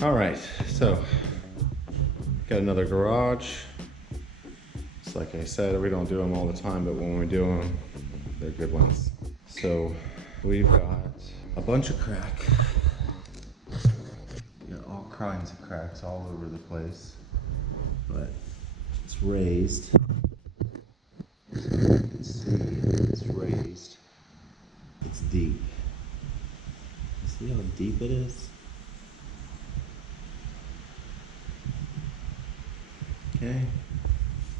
All right, so got another garage. It's like I said, we don't do them all the time, but when we do them, they're good ones. So we've got a bunch of crack. We got all kinds of cracks all over the place, but it's raised. You can see it's raised. It's deep. See how deep it is? Okay,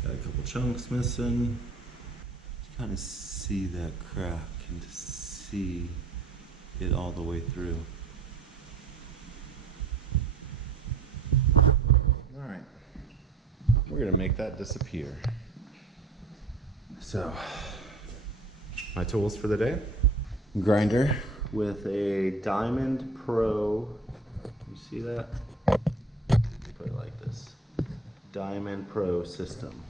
got a couple chunks missing. Just kind of see that crack and to see it all the way through. All right, we're gonna make that disappear. So, my tools for the day: grinder with a Diamond Pro. You see that? Put it like this. Diamond Pro system.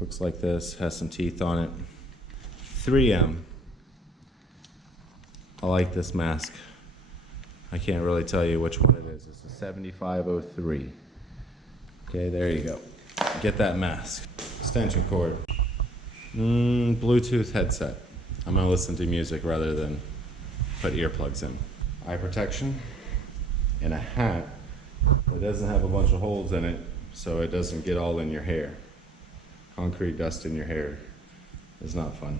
Looks like this, has some teeth on it. 3M. I like this mask. I can't really tell you which one it is. It's a 7503. Okay, there you go. Get that mask. Extension cord. Bluetooth headset. I'm gonna listen to music rather than put earplugs in. Eye protection and a hat that doesn't have a bunch of holes in it so it doesn't get all in your hair. Concrete dust in your hair is not fun.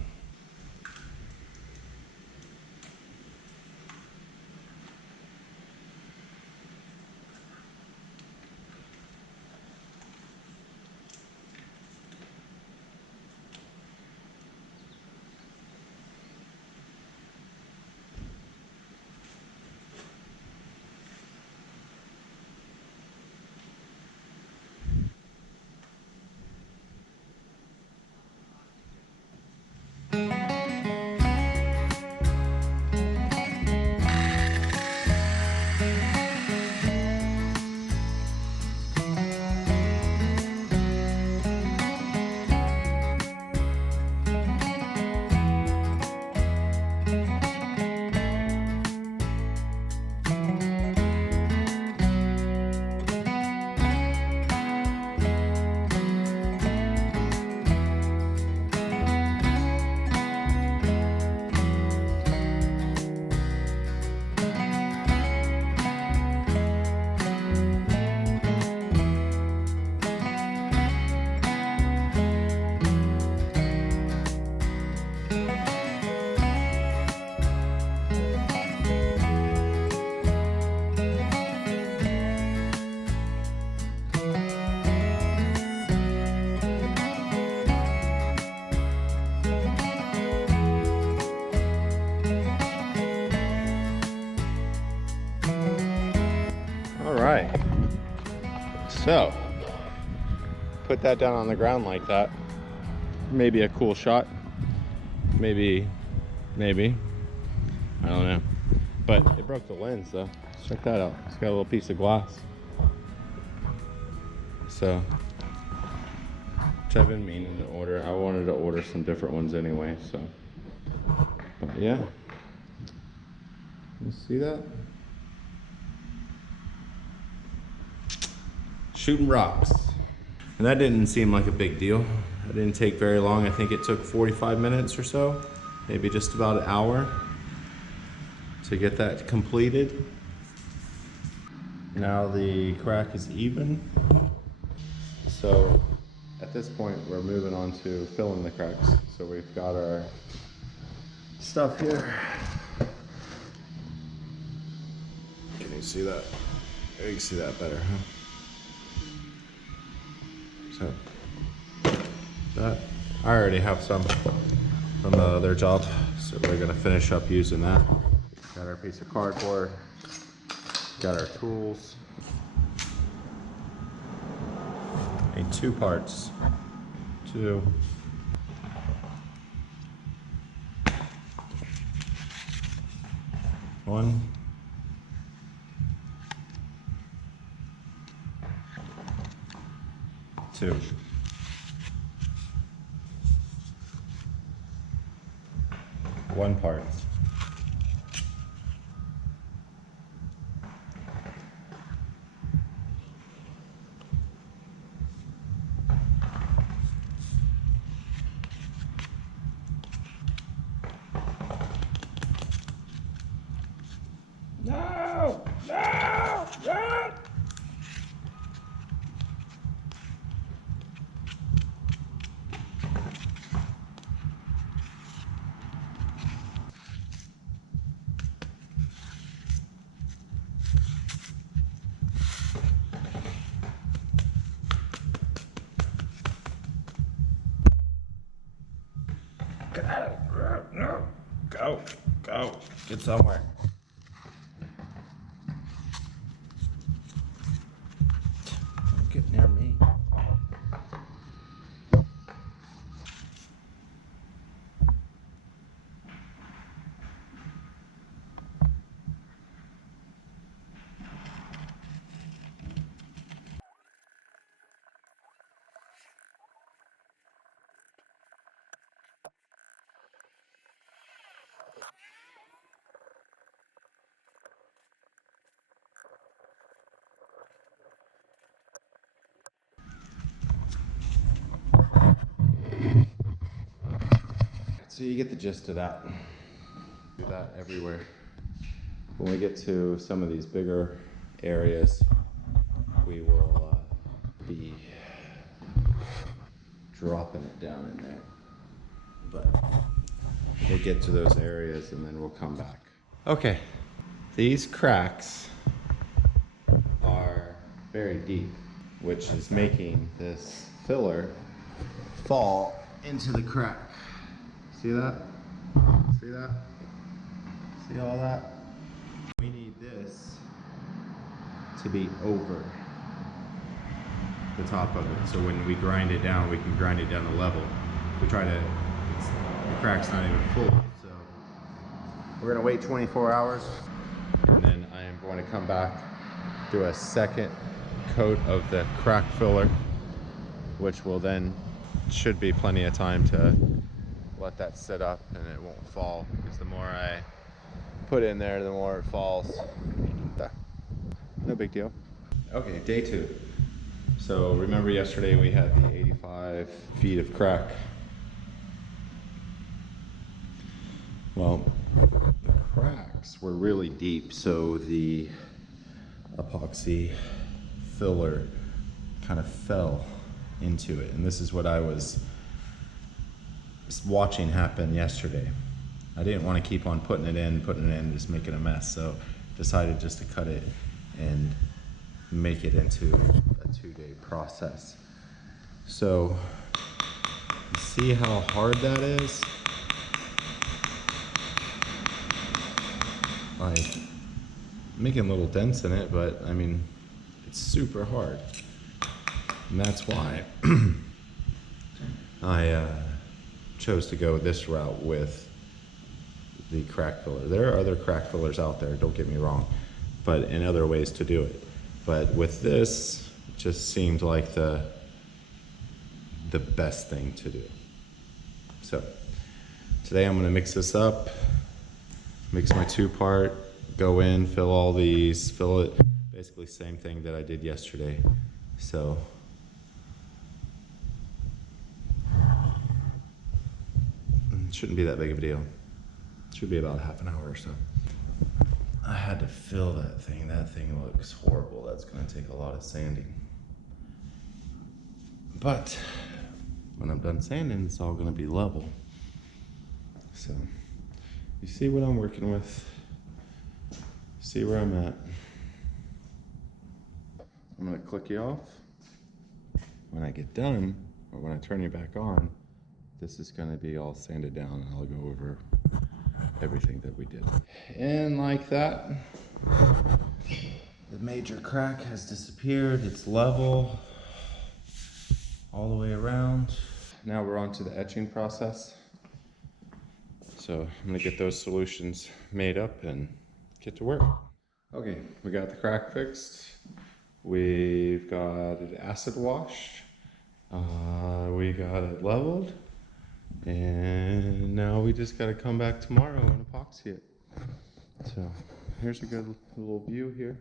Right, so put that down on the ground like that. Maybe a cool shot, maybe, I don't know. But it broke the lens though. Check that out. It's got a little piece of glass. So, which I've been meaning to order. I wanted to order some different ones anyway, so. But yeah, you see that? Shooting rocks. And that didn't seem like a big deal. It didn't take very long. I think it took 45 minutes or so, maybe just about an hour to get that completed. Now the crack is even. So at this point, we're moving on to filling the cracks. So we've got our stuff here. Can you see that? You can see that better, huh? So that I already have some from the other job, so we're gonna finish up using that. Got our piece of cardboard, got our tools. Made two parts. Two. One. Two. One part. No! No! No! No! Go! Go! Get somewhere. Don't get near me. So you get the gist of that. Do that everywhere. When we get to some of these bigger areas, we will be dropping it down in there. But we'll get to those areas and then we'll come back. Okay, these cracks are very deep, which is making this filler fall into the crack. See that? See that? See all that? We need this to be over the top of it. So when we grind it down, we can grind it down to level. We try to, the crack's not even full. So we're gonna wait 24 hours and then I am going to come back, do a second coat of the crack filler, which will then, should be plenty of time to let that sit up and it won't fall, because the more I put in there, the more it falls. No big deal. Okay, day 2. So remember yesterday we had the 85 feet of crack. Well, the cracks were really deep, so the epoxy filler kind of fell into it. And this is what I was watching happen yesterday. I didn't want to keep on putting it in, just making a mess. So decided just to cut it and make it into a 2-day process. So you see how hard that is? Like, making little dents in it, but I mean, it's super hard. And that's why I chose to go this route with the crack filler. There are other crack fillers out there, don't get me wrong, but in other ways to do it. But with this, it just seemed like the best thing to do. So today I'm gonna mix this up, mix my 2-part, go in, fill all these, fill it, basically same thing that I did yesterday. So it shouldn't be that big of a deal. It should be about half an hour or so. I had to fill that thing. That thing looks horrible. That's gonna take a lot of sanding. But when I'm done sanding, it's all gonna be level. So you see what I'm working with. See where I'm at. I'm gonna click you off. When I get done, or when I turn you back on, this is gonna be all sanded down and I'll go over everything that we did. And like that, the major crack has disappeared. It's level all the way around. Now we're on to the etching process. So I'm gonna get those solutions made up and get to work. Okay, we got the crack fixed. We've got it acid washed. We got it leveled. And now we just got to come back tomorrow and epoxy it. So here's a good little view here.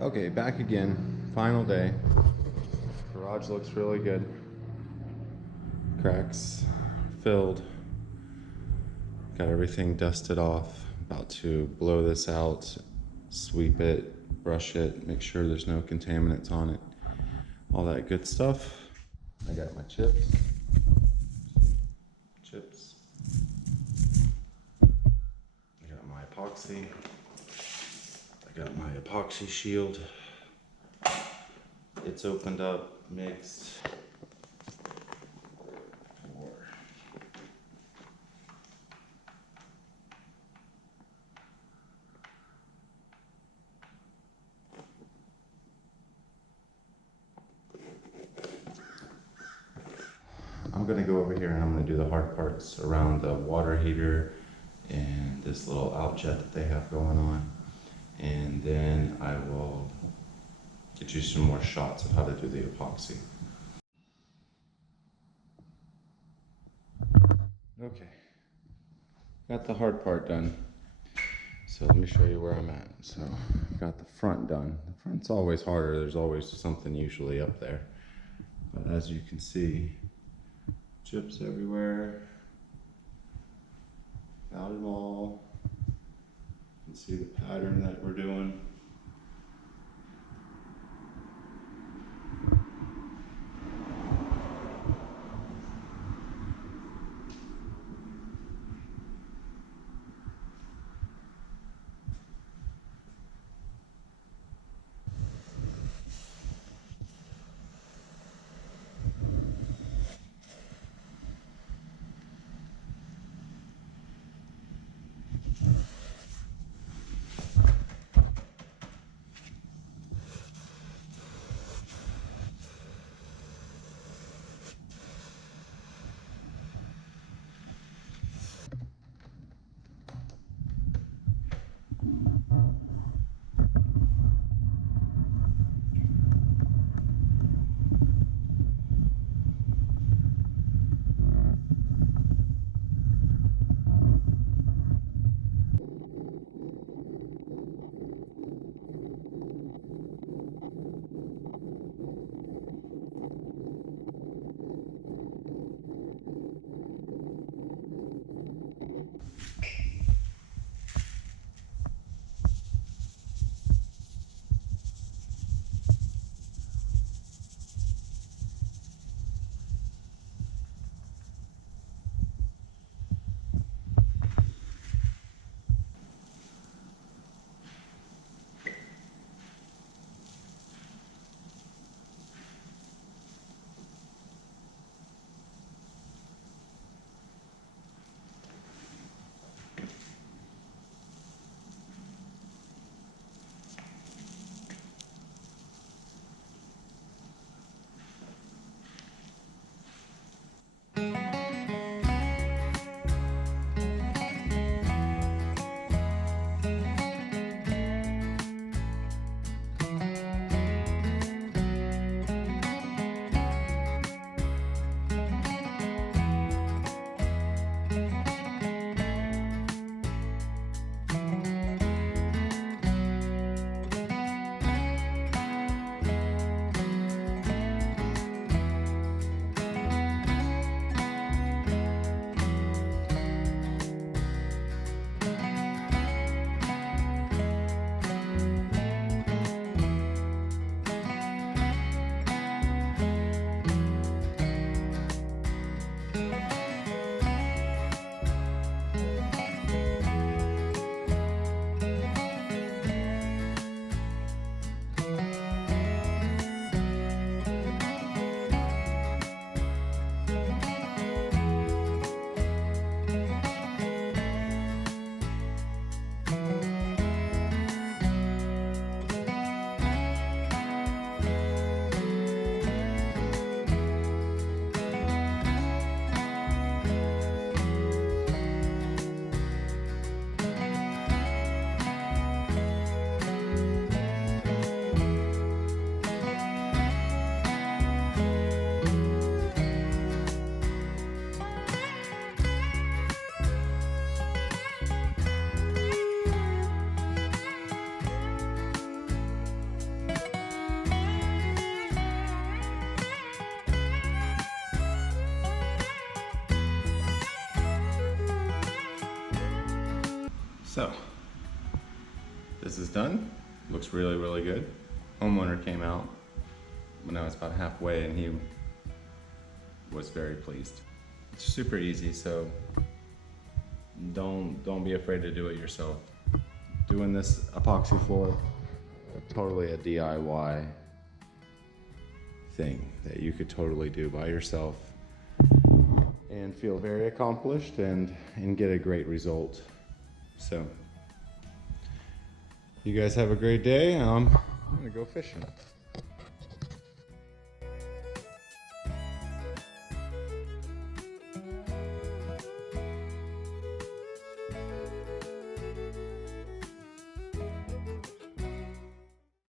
Okay, back again, final day. Garage looks really good. Cracks filled. Got everything dusted off. About to blow this out, sweep it, brush it, make sure there's no contaminants on it. All that good stuff. I got my chips. I got my epoxy. I got my EpoxyShield. It's opened up, mixed. I'm gonna go over here and I'm gonna do the hard parts around the water heater and this little outjet that they have going on. And then I will get you some more shots of how to do the epoxy. Okay, got the hard part done. So let me show you where I'm at. So I've got the front done. The front's always harder. There's always something usually up there. But as you can see, chips everywhere. Found them all. You can see the pattern that we're doing. So, this is done. Looks really, really good. Homeowner came out when I was about halfway and he was very pleased. It's super easy, so don't be afraid to do it yourself. Doing this epoxy floor, totally a DIY thing that you could totally do by yourself and feel very accomplished and get a great result. So, you guys have a great day. I'm gonna go fishing.